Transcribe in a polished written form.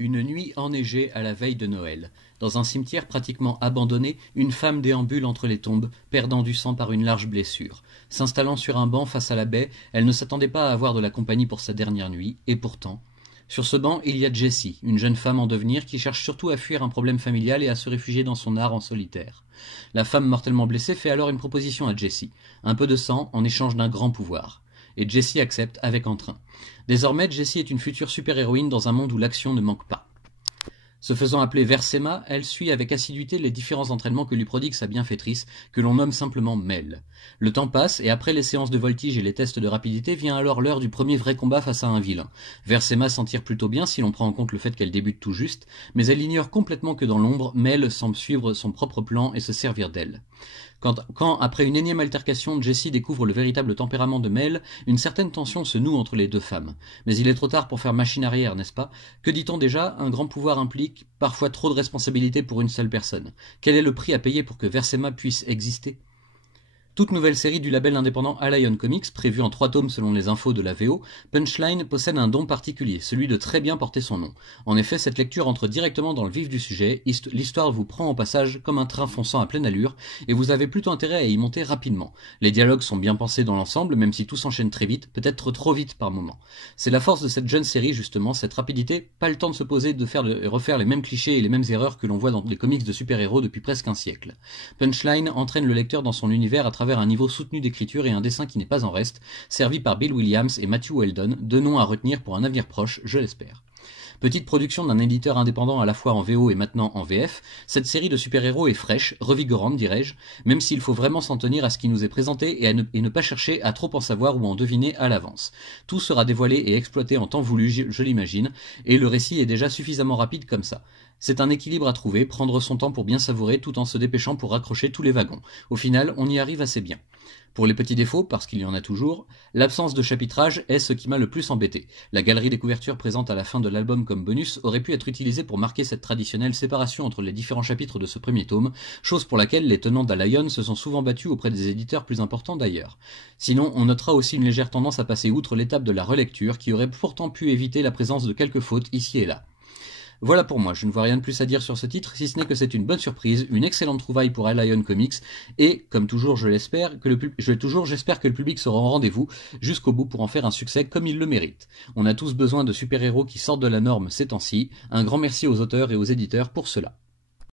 Une nuit enneigée à la veille de Noël. Dans un cimetière pratiquement abandonné, une femme déambule entre les tombes, perdant du sang par une large blessure. S'installant sur un banc face à la baie, elle ne s'attendait pas à avoir de la compagnie pour sa dernière nuit, et pourtant... Sur ce banc, il y a Jessie, une jeune femme en devenir qui cherche surtout à fuir un problème familial et à se réfugier dans son art en solitaire. La femme mortellement blessée fait alors une proposition à Jessie. Un peu de sang en échange d'un grand pouvoir. Et Jessie accepte avec entrain. Désormais, Jessie est une future super-héroïne dans un monde où l'action ne manque pas. Se faisant appeler Versema, elle suit avec assiduité les différents entraînements que lui prodigue sa bienfaitrice, que l'on nomme simplement Mel. Le temps passe, et après les séances de voltige et les tests de rapidité, vient alors l'heure du premier vrai combat face à un vilain. Versema s'en tire plutôt bien si l'on prend en compte le fait qu'elle débute tout juste, mais elle ignore complètement que dans l'ombre, Mel semble suivre son propre plan et se servir d'elle. Quand, après une énième altercation, Jessie découvre le véritable tempérament de Mel, une certaine tension se noue entre les deux femmes. Mais il est trop tard pour faire machine arrière, n'est-ce pas? Que dit-on déjà? Un grand pouvoir implique parfois trop de responsabilités pour une seule personne. Quel est le prix à payer pour que Versema puisse exister? Toute nouvelle série du label indépendant Allion Comics, prévue en 3 tomes selon les infos de la VO, Punchline possède un don particulier, celui de très bien porter son nom. En effet, cette lecture entre directement dans le vif du sujet, l'histoire vous prend en passage comme un train fonçant à pleine allure, et vous avez plutôt intérêt à y monter rapidement. Les dialogues sont bien pensés dans l'ensemble, même si tout s'enchaîne très vite, peut-être trop vite par moment. C'est la force de cette jeune série justement, cette rapidité, pas le temps de se poser de refaire les mêmes clichés et les mêmes erreurs que l'on voit dans les comics de super-héros depuis presque un siècle. Punchline entraîne le lecteur dans son univers à travers un niveau soutenu d'écriture et un dessin qui n'est pas en reste, servi par Bill Williams et Matthew Weldon, deux noms à retenir pour un avenir proche, je l'espère. Petite production d'un éditeur indépendant à la fois en VO et maintenant en VF, cette série de super-héros est fraîche, revigorante dirais-je, même s'il faut vraiment s'en tenir à ce qui nous est présenté et ne pas chercher à trop en savoir ou en deviner à l'avance. Tout sera dévoilé et exploité en temps voulu, je l'imagine, et le récit est déjà suffisamment rapide comme ça. C'est un équilibre à trouver, prendre son temps pour bien savourer tout en se dépêchant pour raccrocher tous les wagons. Au final, on y arrive assez bien. Pour les petits défauts, parce qu'il y en a toujours, l'absence de chapitrage est ce qui m'a le plus embêté. La galerie des couvertures présente à la fin de l'album comme bonus aurait pu être utilisée pour marquer cette traditionnelle séparation entre les différents chapitres de ce premier tome, chose pour laquelle les tenants d'Allion se sont souvent battus auprès des éditeurs plus importants d'ailleurs. Sinon, on notera aussi une légère tendance à passer outre l'étape de la relecture qui aurait pourtant pu éviter la présence de quelques fautes ici et là. Voilà pour moi, je ne vois rien de plus à dire sur ce titre, si ce n'est que c'est une bonne surprise, une excellente trouvaille pour Allion Comics, et, comme toujours j'espère que le public sera au rendez-vous jusqu'au bout pour en faire un succès comme il le mérite. On a tous besoin de super-héros qui sortent de la norme ces temps-ci, un grand merci aux auteurs et aux éditeurs pour cela.